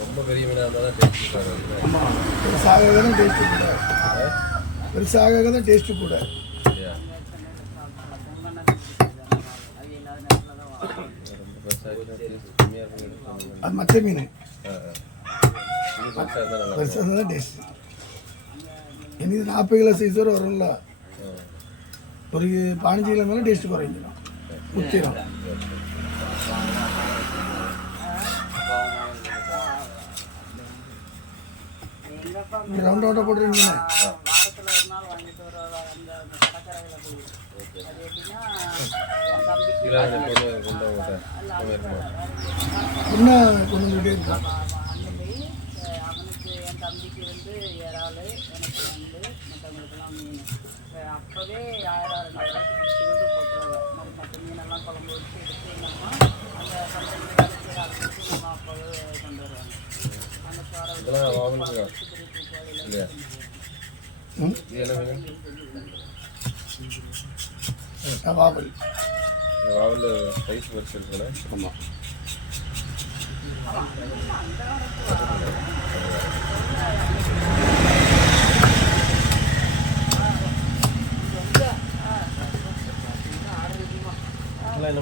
ரொம்ப பெரிய மீனாக இருந்தால் தான் டேஸ்ட் இருக்காங்க ஆமாம் பெருசாக தான் டேஸ்ட்டு கூட பெருசாக தான் டேஸ்ட்டு கூட ரொம்ப பெருசாக டேஸ்ட் கம்மியாக இருக்கும் அது மற்ற மீன் இன்னும் பெருசாக இருந்தால் நல்லா பெருசாக தான் டேஸ்ட்டு இது நாற்பது கிலோ சைஸ் வரை வரும்ல ஒரு பதினஞ்சு கிலோ மேலே டேஸ்ட்டு குறைஞ்சிடும் முத்திரும் ரவுண்ட் ரவுண்டாக போட்டுருங்க வாரத்தில் ஒரு நாள் வாங்கிட்டு வருவாங்க அந்த அந்த கடற்கரையில் போய் அது எப்படின்னா என் தம்பிக்கு கிலோ கொண்டு இருக்குமா இன்னும் கொண்டு இருக்கும் தம்பிக்கு வந்து இறால் எனக்கு வந்து மற்றவங்களுக்கெல்லாம் மீன் அப்போவே ஆயிரம் ரெண்டாயிரம் பிடிச்சி வந்து போட்டுருவாங்க. மாதிரி மற்ற மீனெல்லாம் குழம்பு வச்சு எடுத்து அம்மா அந்த செய்கிற ஆளுங்களுக்கு நம்ம அப்போவே கொண்டு வருவாங்க. அந்த பாறை வச்சு இதெல்லாம் வாங்கணுங்க. திருப்பி i'm playing